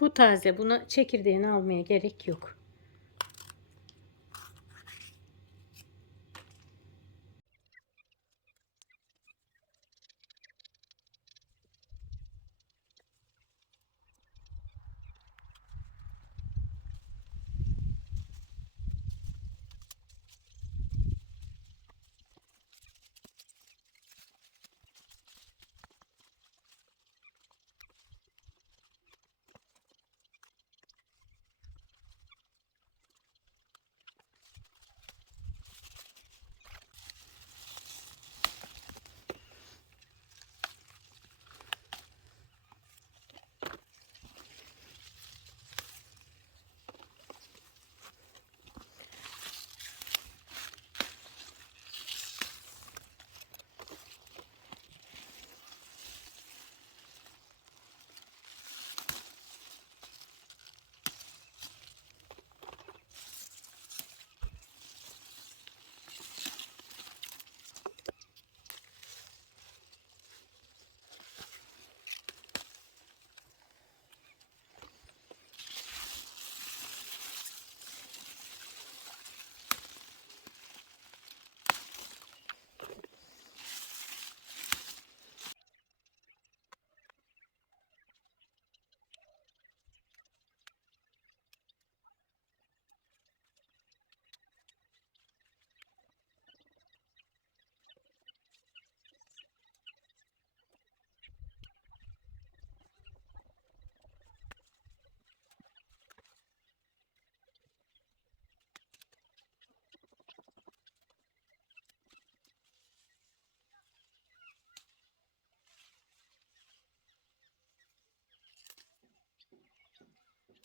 Bu taze. Buna çekirdeğini almaya gerek yok.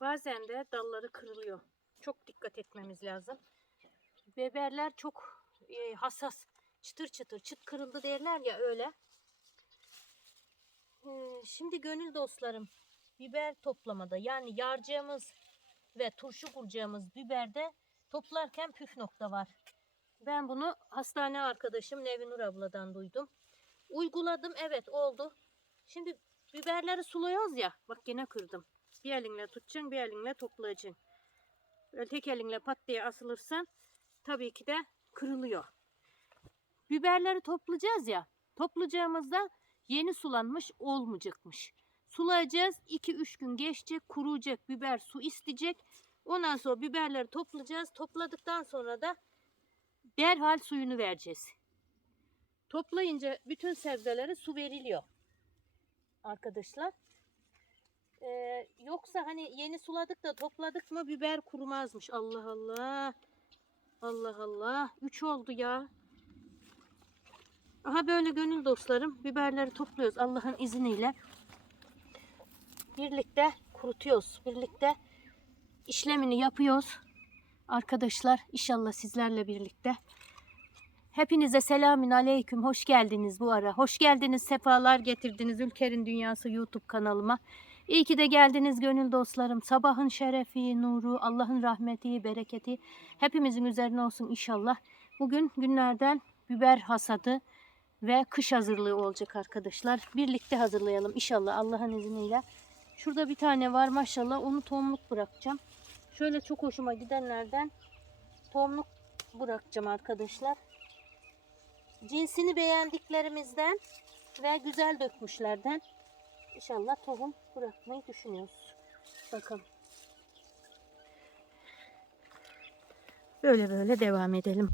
Bazen de dalları kırılıyor. Çok dikkat etmemiz lazım. Biberler çok e, hassas. Çıtır çıtır çıt kırıldı derler ya öyle. Ee, şimdi gönül dostlarım biber toplamada yani yaracağımız ve turşu kuracağımız biberde toplarken püf nokta var. Ben bunu hastane arkadaşım Nevinur abladan duydum. Uyguladım evet oldu. Şimdi biberleri suluyoruz ya bak yine kırdım. Bir elinle tutacaksın bir elinle toplayacaksın. Böyle tek elinle pat diye asılırsan tabii ki de kırılıyor. Biberleri toplayacağız ya. Toplayacağımızda yeni sulanmış olmayacakmış. Sulayacağız. 2-3 gün geçecek. Kuruyacak. Biber su isteyecek. Ondan sonra biberleri toplayacağız. Topladıktan sonra da derhal suyunu vereceğiz. Toplayınca bütün sebzelere su veriliyor. Arkadaşlar. Ee, yoksa hani yeni suladık da topladık mı biber kurumazmış. Allah Allah. Allah Allah. 3 oldu ya. Aha böyle gönül dostlarım biberleri topluyoruz Allah'ın izniyle. Birlikte kurutuyoruz. Birlikte işlemini yapıyoruz. Arkadaşlar inşallah sizlerle birlikte. Hepinize selamün aleyküm. Hoş geldiniz bu ara. Hoş geldiniz. Sefalar getirdiniz Ülker'in Dünyası YouTube kanalıma. İyi ki de geldiniz gönül dostlarım. Sabahın şerefi, nuru, Allah'ın rahmeti, bereketi hepimizin üzerine olsun inşallah. Bugün günlerden biber hasadı ve kış hazırlığı olacak arkadaşlar. Birlikte hazırlayalım inşallah Allah'ın izniyle. Şurada bir tane var maşallah onu tohumluk bırakacağım. Şöyle çok hoşuma gidenlerden tohumluk bırakacağım arkadaşlar. Cinsini beğendiklerimizden ve güzel dökmüşlerden İnşallah tohum bırakmayı düşünüyoruz. Bakalım. Böyle böyle devam edelim.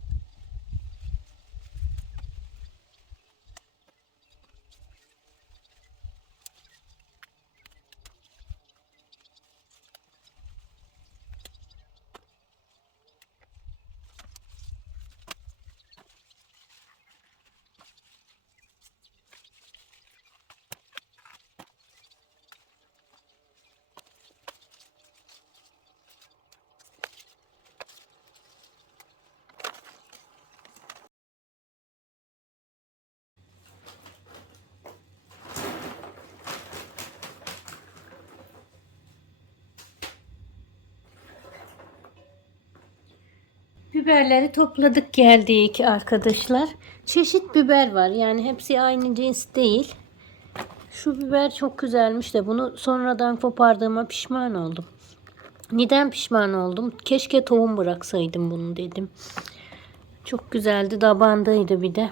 Biberleri topladık geldik arkadaşlar. Çeşit biber var. Yani hepsi aynı cins değil. Şu biber çok güzelmiş de bunu sonradan kopardığıma pişman oldum. Neden pişman oldum? Keşke tohum bıraksaydım bunu dedim. Çok güzeldi. Dabandaydı bir de.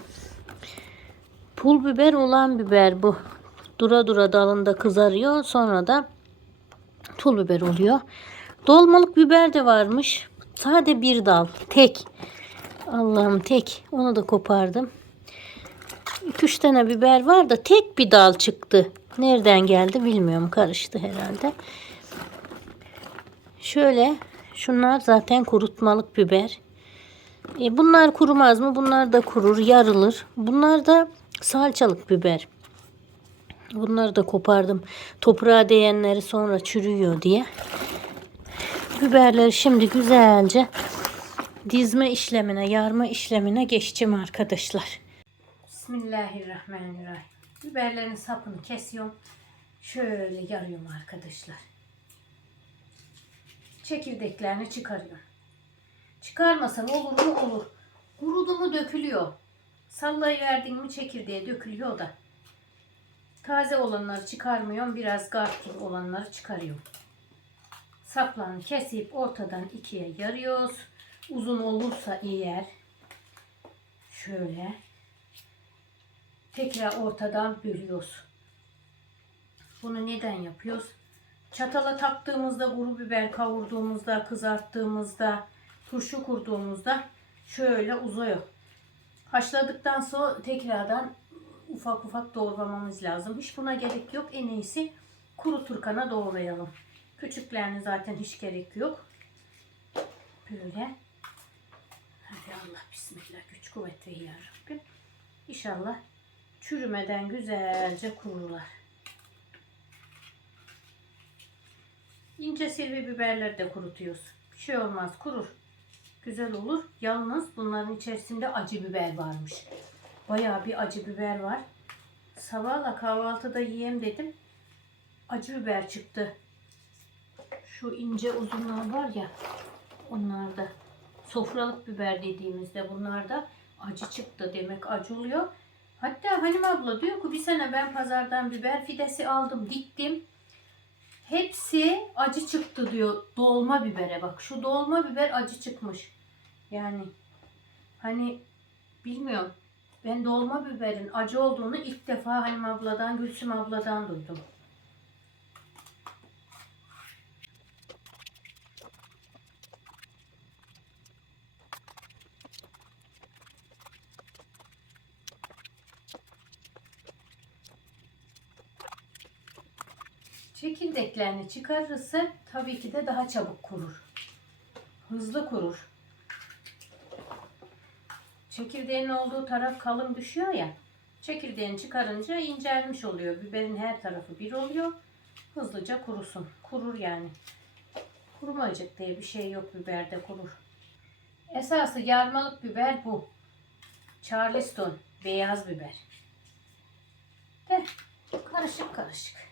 Pul biber olan biber bu. Dura dura dalında kızarıyor. Sonra da pul biber oluyor. Dolmalık biber de varmış. Sade bir dal. Tek. Allah'ım tek. Onu da kopardım. 2-3 tane biber var da tek bir dal çıktı. Nereden geldi bilmiyorum. Karıştı herhalde. Şöyle şunlar zaten kurutmalık biber. E, bunlar kurumaz mı? Bunlar da kurur, yarılır. Bunlar da salçalık biber. Bunları da kopardım. Toprağa değenleri sonra çürüyor diye. Biberleri şimdi güzelce dizme işlemine, yarma işlemine geçeceğim arkadaşlar. Bismillahirrahmanirrahim. Biberlerin sapını kesiyorum. Şöyle yarıyorum arkadaşlar. Çekirdeklerini çıkarıyorum. Çıkarmasan olur mu olur. Kurudu mu dökülüyor. Sallayıverdin mi çekirdeğe dökülüyor da. Taze olanları çıkarmıyorum. Biraz garkin olanları çıkarıyorum. Saplarını kesip ortadan ikiye yarıyoruz. Uzun olursa eğer şöyle tekrar ortadan bölüyoruz. Bunu neden yapıyoruz? Çatala taktığımızda, kuru biber kavurduğumuzda, kızarttığımızda, turşu kurduğumuzda şöyle uzuyor. Haşladıktan sonra tekrardan ufak ufak doğramamız lazım. Hiç buna gerek yok. En iyisi kuru turkana doğrayalım. Küçüklerini zaten hiç gerek yok. Böyle. Hadi Allah bismillah güç kuvvet ve ya Rabbim. İnşallah çürümeden güzelce kururlar. İnce silvi biberleri de kurutuyoruz. Bir şey olmaz kurur. Güzel olur. Yalnız bunların içerisinde acı biber varmış. Bayağı bir acı biber var. Sabahla kahvaltıda yiyeyim dedim. Acı biber çıktı. Şu ince uzunlar var ya onlar da sofralık biber dediğimizde bunlar da acı çıktı demek acı oluyor. Hatta Halim abla diyor ki bir sene ben pazardan biber fidesi aldım diktim. Hepsi acı çıktı diyor dolma bibere bak. Şu dolma biber acı çıkmış. Yani hani bilmiyorum. Ben dolma biberin acı olduğunu ilk defa Halim abladan, Gülsüm abladan duydum. Çekirdeklerini çıkarırsa tabii ki de daha çabuk kurur. Hızlı kurur. Çekirdeğin olduğu taraf kalın düşüyor ya. Çekirdeğini çıkarınca incelmiş oluyor. Biberin her tarafı bir oluyor. Hızlıca kurusun. Kurur yani. Kurumayacak diye bir şey yok biberde kurur. Esası yarmalık biber bu. Charleston beyaz biber. De karışık karışık.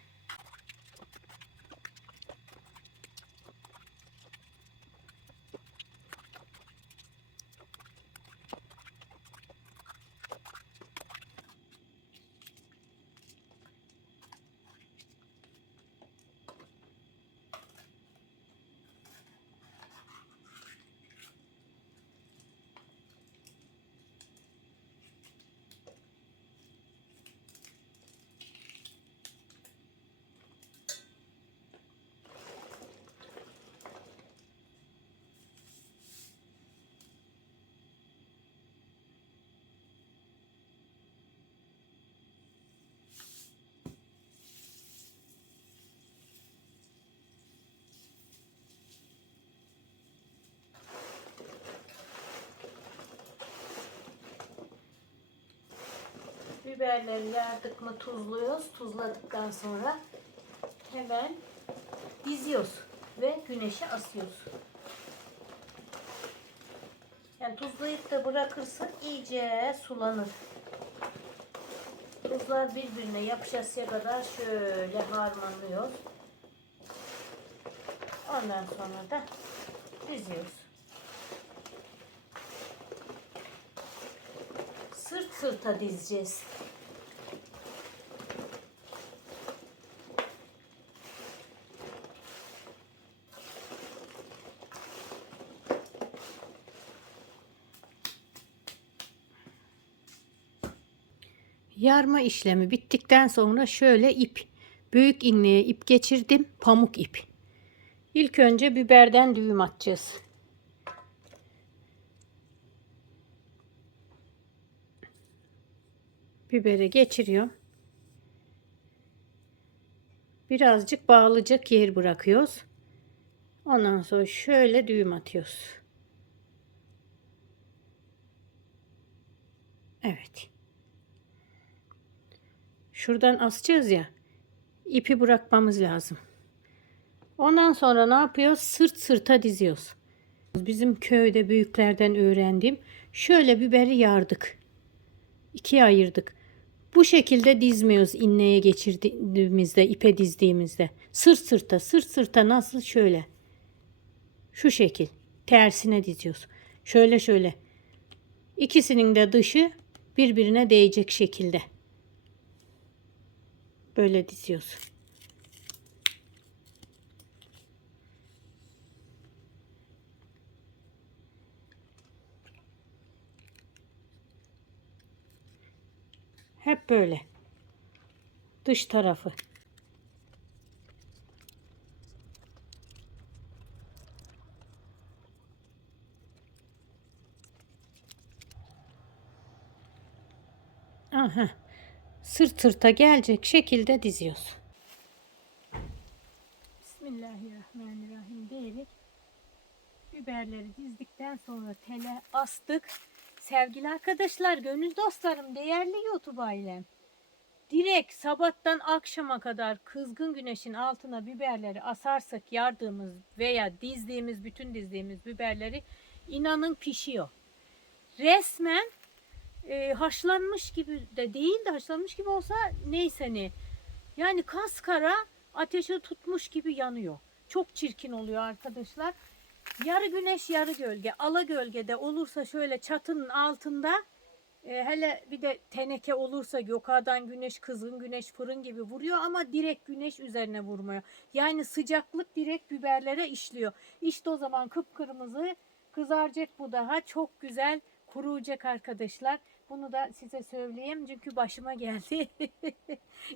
Biberleri yardık mı tuzluyoruz. Tuzladıktan sonra hemen diziyoruz ve güneşe asıyoruz. Yani tuzlayıp da bırakırsak iyice sulanır. Tuzlar birbirine yapışasıya kadar şöyle harmanlıyoruz. Ondan sonra da diziyoruz. Sırt sırta dizeceğiz. Yarma işlemi bittikten sonra şöyle ip, büyük iğneye ip geçirdim, pamuk ip. İlk önce biberden düğüm atacağız. Biberi geçiriyorum. Birazcık bağlayacak yer bırakıyoruz. Ondan sonra şöyle düğüm atıyoruz. Evet. Şuradan asacağız ya. ipi bırakmamız lazım. Ondan sonra ne yapıyoruz? Sırt sırta diziyoruz. Bizim köyde büyüklerden öğrendiğim şöyle biberi yardık. İkiye ayırdık. Bu şekilde dizmiyoruz inneye geçirdiğimizde, ipe dizdiğimizde. Sırt sırta, sırt sırta nasıl şöyle. Şu şekil. Tersine diziyoruz. Şöyle şöyle. İkisinin de dışı birbirine değecek şekilde. Böyle diziyoruz. Hep böyle. Dış tarafı. Aha. Sırt sırta gelecek şekilde diziyoruz. Bismillahirrahmanirrahim diyerek biberleri dizdikten sonra tele astık. Sevgili arkadaşlar, gönül dostlarım, değerli YouTube ailem. Direkt sabahtan akşama kadar kızgın güneşin altına biberleri asarsak yardığımız veya dizdiğimiz bütün dizdiğimiz biberleri inanın pişiyor. Resmen e, haşlanmış gibi de değil de haşlanmış gibi olsa neyse ne. Yani kaskara ateşe tutmuş gibi yanıyor. Çok çirkin oluyor arkadaşlar. Yarı güneş yarı gölge. Ala gölgede olursa şöyle çatının altında e, hele bir de teneke olursa yukarıdan güneş kızgın güneş fırın gibi vuruyor ama direkt güneş üzerine vurmuyor. Yani sıcaklık direkt biberlere işliyor. İşte o zaman kıpkırmızı kızaracak bu daha çok güzel kuruyacak arkadaşlar. Bunu da size söyleyeyim çünkü başıma geldi.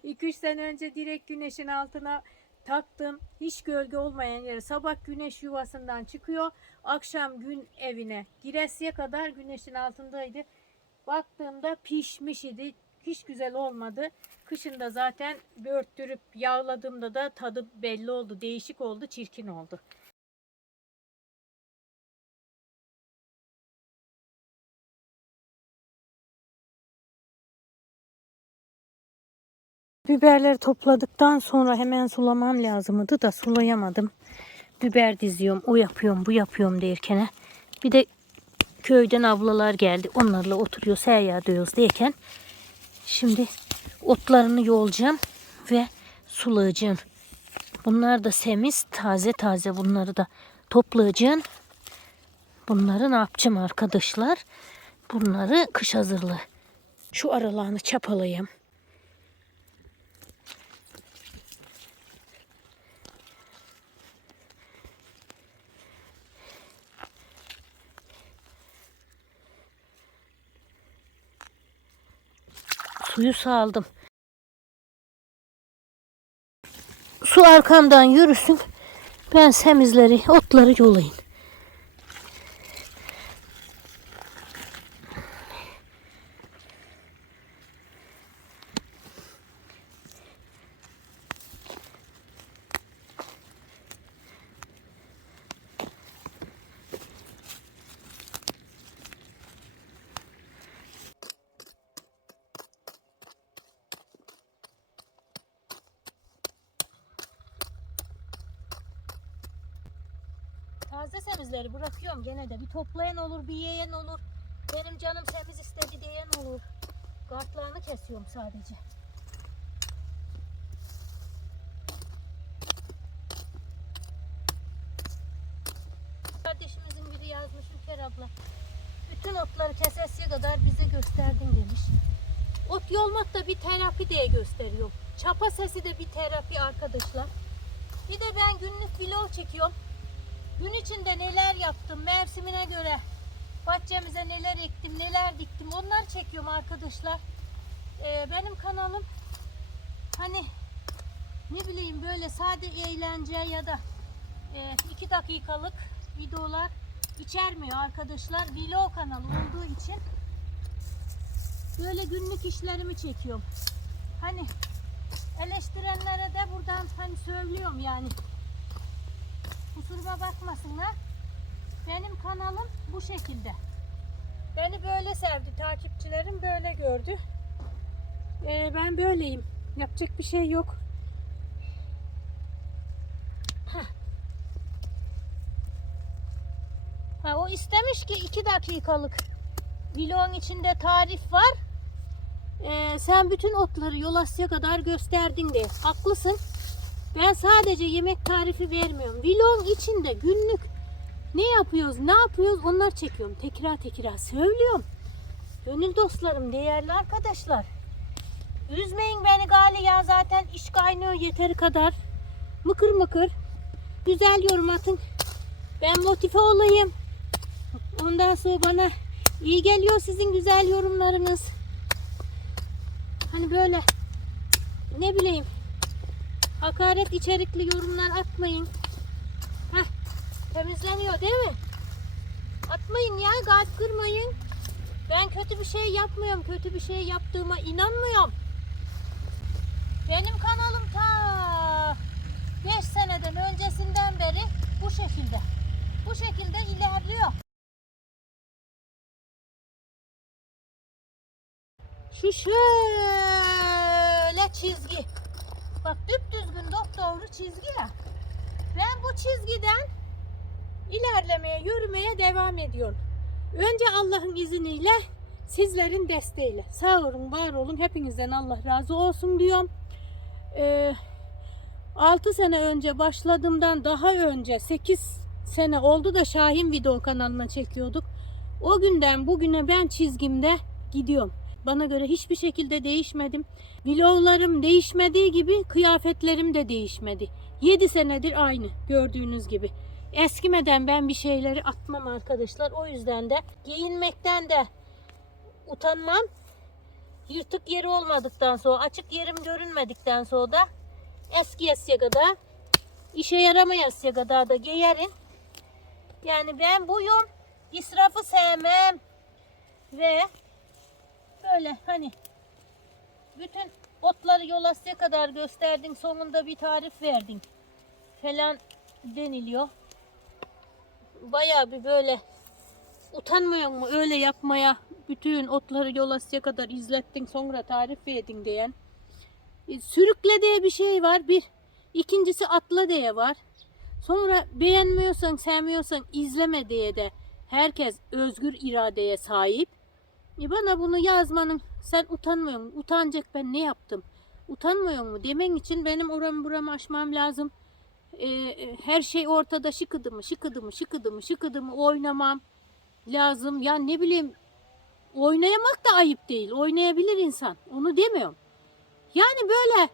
2-3 sene önce direkt güneşin altına taktım. Hiç gölge olmayan yere sabah güneş yuvasından çıkıyor. Akşam gün evine giresiye kadar güneşin altındaydı. Baktığımda pişmiş idi. Hiç güzel olmadı. Kışında zaten börttürüp yağladığımda da tadı belli oldu. Değişik oldu, çirkin oldu. Biberleri topladıktan sonra hemen sulamam lazımdı da sulayamadım. Biber diziyorum, o yapıyorum, bu yapıyorum derken. Bir de köyden ablalar geldi. Onlarla oturuyor, seyyar diyoruz derken. Şimdi otlarını yolacağım ve sulayacağım. Bunlar da semiz, taze taze bunları da toplayacağım. Bunları ne yapacağım arkadaşlar? Bunları kış hazırlığı. Şu aralarını çapalayayım. Suyu saldım. Su arkamdan yürüsün. Ben semizleri, otları yolayın. Semizleri bırakıyorum gene de. Bir toplayan olur, bir yiyen olur. Benim canım semiz istedi diyen olur. Kartlarını kesiyorum sadece. Kardeşimizin biri yazmış Ülker abla. Bütün otları kesesiye kadar bize gösterdin demiş. Ot yolmak da bir terapi diye gösteriyor. Çapa sesi de bir terapi arkadaşlar. Bir de ben günlük vlog çekiyorum. Gün içinde neler yaptım mevsimine göre bahçemize neler ektim neler diktim onları çekiyorum arkadaşlar. Ee, benim kanalım hani ne bileyim böyle sade eğlence ya da e, iki dakikalık videolar içermiyor arkadaşlar. Vlog kanalı olduğu için böyle günlük işlerimi çekiyorum. Hani eleştirenlere de buradan hani söylüyorum yani. Kusuruma bakmasınlar. Benim kanalım bu şekilde. Beni böyle sevdi. Takipçilerim böyle gördü. Ee, ben böyleyim. Yapacak bir şey yok. Heh. Ha, o istemiş ki iki dakikalık vlogun içinde tarif var. Ee, sen bütün otları Yolasya kadar gösterdin de. Haklısın. Ben sadece yemek tarifi vermiyorum. Vlogun içinde günlük ne yapıyoruz, ne yapıyoruz onlar çekiyorum. Tekrar tekrar söylüyorum. Gönül dostlarım, değerli arkadaşlar. Üzmeyin beni gali ya zaten iş kaynıyor yeteri kadar. Mıkır mıkır. Güzel yorum atın. Ben motive olayım. Ondan sonra bana iyi geliyor sizin güzel yorumlarınız. Hani böyle ne bileyim hakaret içerikli yorumlar atmayın. Heh, temizleniyor değil mi? Atmayın ya kalp kırmayın. Ben kötü bir şey yapmıyorum. Kötü bir şey yaptığıma inanmıyorum. Benim kanalım ta 5 seneden öncesinden beri bu şekilde. Bu şekilde ilerliyor. Şu şöyle çizgi. Bak düzgün doğru çizgi ya. Ben bu çizgiden ilerlemeye, yürümeye devam ediyorum. Önce Allah'ın izniyle sizlerin desteğiyle. Sağ olun, var olun. Hepinizden Allah razı olsun diyorum. Ee, 6 sene önce başladığımdan daha önce 8 sene oldu da Şahin video kanalına çekiyorduk. O günden bugüne ben çizgimde gidiyorum. Bana göre hiçbir şekilde değişmedim. Vloglarım değişmediği gibi kıyafetlerim de değişmedi. 7 senedir aynı gördüğünüz gibi. Eskimeden ben bir şeyleri atmam arkadaşlar. O yüzden de giyinmekten de utanmam. Yırtık yeri olmadıktan sonra, açık yerim görünmedikten sonra da eski eskiye kadar, işe yaramayasıya kadar da giyerim. Yani ben buyum. İsrafı sevmem. Ve böyle hani bütün otları yolasıya kadar gösterdin. Sonunda bir tarif verdin. Falan deniliyor. Bayağı bir böyle utanmıyor mu öyle yapmaya? Bütün otları yolasıya kadar izlettin sonra tarif verdin diyen. E, Sürükle diye bir şey var. Bir. İkincisi atla diye var. Sonra beğenmiyorsan, sevmiyorsan izleme diye de herkes özgür iradeye sahip. E bana bunu yazmanın sen utanmıyor musun? Utanacak ben ne yaptım? Utanmıyor mu? Demen için benim oramı buramı aşmam lazım. E, e, her şey ortada şıkıdı mı, şıkıdı mı, şıkıdı mı, şıkıdı mı oynamam lazım. Ya ne bileyim oynayamak da ayıp değil. Oynayabilir insan. Onu demiyorum. Yani böyle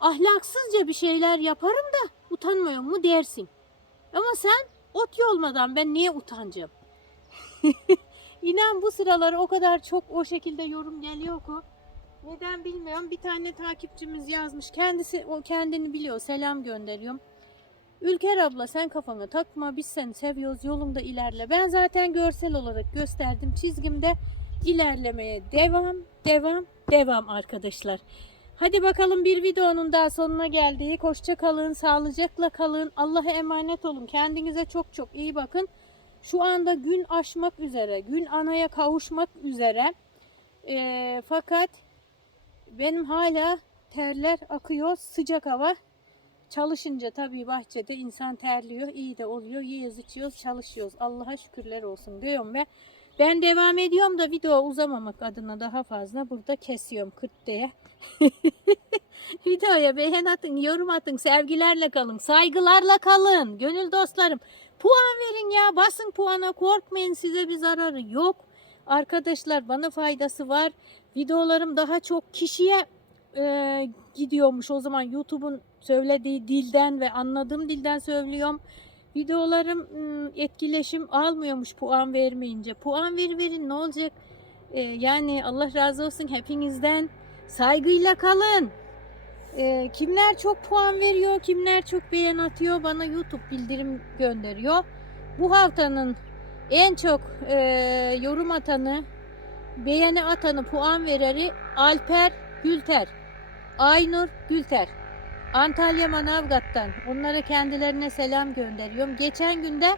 ahlaksızca bir şeyler yaparım da utanmıyor mu dersin. Ama sen ot yolmadan ben niye utanacağım? İnan bu sıraları o kadar çok o şekilde yorum geliyor ki. Neden bilmiyorum. Bir tane takipçimiz yazmış. Kendisi o kendini biliyor. Selam gönderiyorum. Ülker abla sen kafana takma. Biz seni seviyoruz. Yolunda ilerle. Ben zaten görsel olarak gösterdim. Çizgimde ilerlemeye devam, devam, devam arkadaşlar. Hadi bakalım bir videonun daha sonuna geldik. Hoşça kalın, sağlıcakla kalın. Allah'a emanet olun. Kendinize çok çok iyi bakın. Şu anda gün aşmak üzere, gün anaya kavuşmak üzere. Ee, fakat benim hala terler akıyor, sıcak hava. Çalışınca tabii bahçede insan terliyor, iyi de oluyor. Yiyoruz, içiyoruz, çalışıyoruz. Allah'a şükürler olsun diyorum ve ben devam ediyorum da video uzamamak adına daha fazla burada kesiyorum 40 diye. Videoya beğen atın, yorum atın, sevgilerle kalın, saygılarla kalın. Gönül dostlarım puan verin ya basın puana korkmayın size bir zararı yok. Arkadaşlar bana faydası var. Videolarım daha çok kişiye e, gidiyormuş o zaman YouTube'un söylediği dilden ve anladığım dilden söylüyorum. Videolarım ım, etkileşim almıyormuş puan vermeyince. Puan ver verin ne olacak? E, yani Allah razı olsun hepinizden. Saygıyla kalın. Ee, kimler çok puan veriyor, kimler çok beğen atıyor bana YouTube bildirim gönderiyor. Bu haftanın en çok e, yorum atanı, beğeni atanı, puan vereri Alper Gülter, Aynur Gülter. Antalya Manavgat'tan. Onlara kendilerine selam gönderiyorum. Geçen günde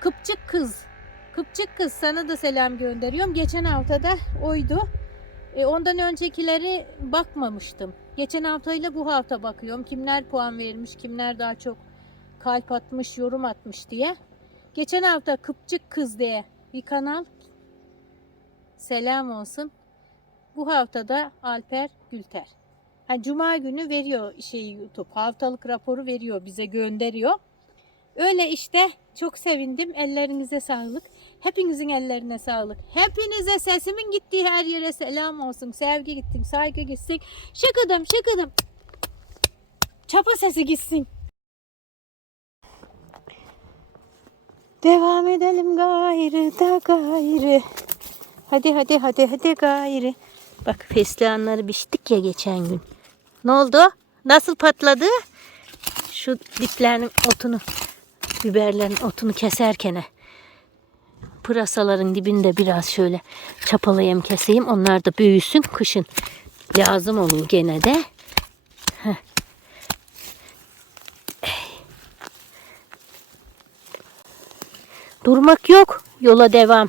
Kıpçık kız. Kıpçık kız sana da selam gönderiyorum. Geçen haftada oydu. E, ondan öncekileri bakmamıştım. Geçen haftayla bu hafta bakıyorum. Kimler puan vermiş, kimler daha çok kalp atmış, yorum atmış diye. Geçen hafta Kıpçık Kız diye bir kanal. Selam olsun. Bu haftada Alper Gülter. Ha, Cuma günü veriyor şeyi YouTube. Haftalık raporu veriyor, bize gönderiyor. Öyle işte çok sevindim. Ellerinize sağlık. Hepinizin ellerine sağlık. Hepinize sesimin gittiği her yere selam olsun. Sevgi gitsin, saygı gitsin. Şıkıdım, şıkıdım. Çapa sesi gitsin. Devam edelim gayrı da gayrı. Hadi hadi hadi hadi gayrı. Bak fesleğenleri biçtik ya geçen gün. Ne oldu? Nasıl patladı? Şu diplerinin otunu, biberlerin otunu keserken pırasaların dibinde biraz şöyle çapalayayım keseyim. Onlar da büyüsün kışın. Lazım olur gene de. Durmak yok. Yola devam.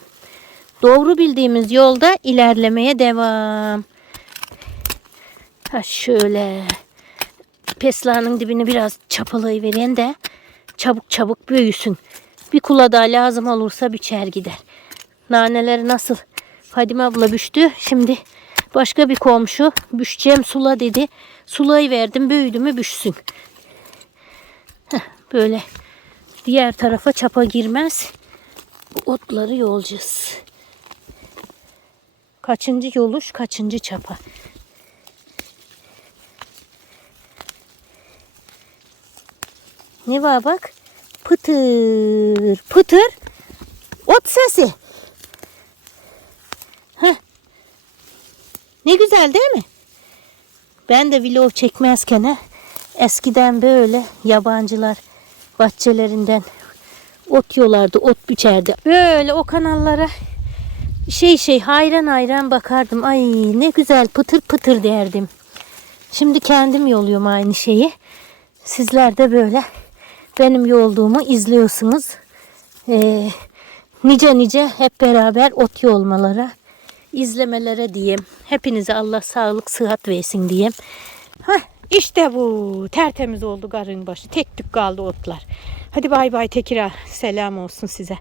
Doğru bildiğimiz yolda ilerlemeye devam. Ha şöyle. Pesla'nın dibini biraz çapalayıvereyim de çabuk çabuk büyüsün. Bir kula daha lazım olursa biçer gider. Naneleri nasıl? Fadime abla büçtü. Şimdi başka bir komşu büçeceğim sula dedi. Sulayı verdim büyüdü mü büçsün. Heh, böyle diğer tarafa çapa girmez. Bu otları yolacağız. Kaçıncı yoluş, kaçıncı çapa. Ne var bak? Pıtır, pıtır. Ot sesi. Heh. Ne güzel değil mi? Ben de vlog çekmezken he, eskiden böyle yabancılar bahçelerinden ot yolardı, ot biçerdi. Böyle o kanallara şey şey hayran hayran bakardım. Ay ne güzel pıtır pıtır derdim. Şimdi kendim yoluyorum aynı şeyi. Sizler de böyle benim yolduğumu izliyorsunuz. Ee, nice nice hep beraber ot yolmalara, izlemelere diyeyim. Hepinize Allah sağlık, sıhhat versin diyeyim. Hah, işte bu. Tertemiz oldu garın başı. Tek tük kaldı otlar. Hadi bay bay Tekira. Selam olsun size.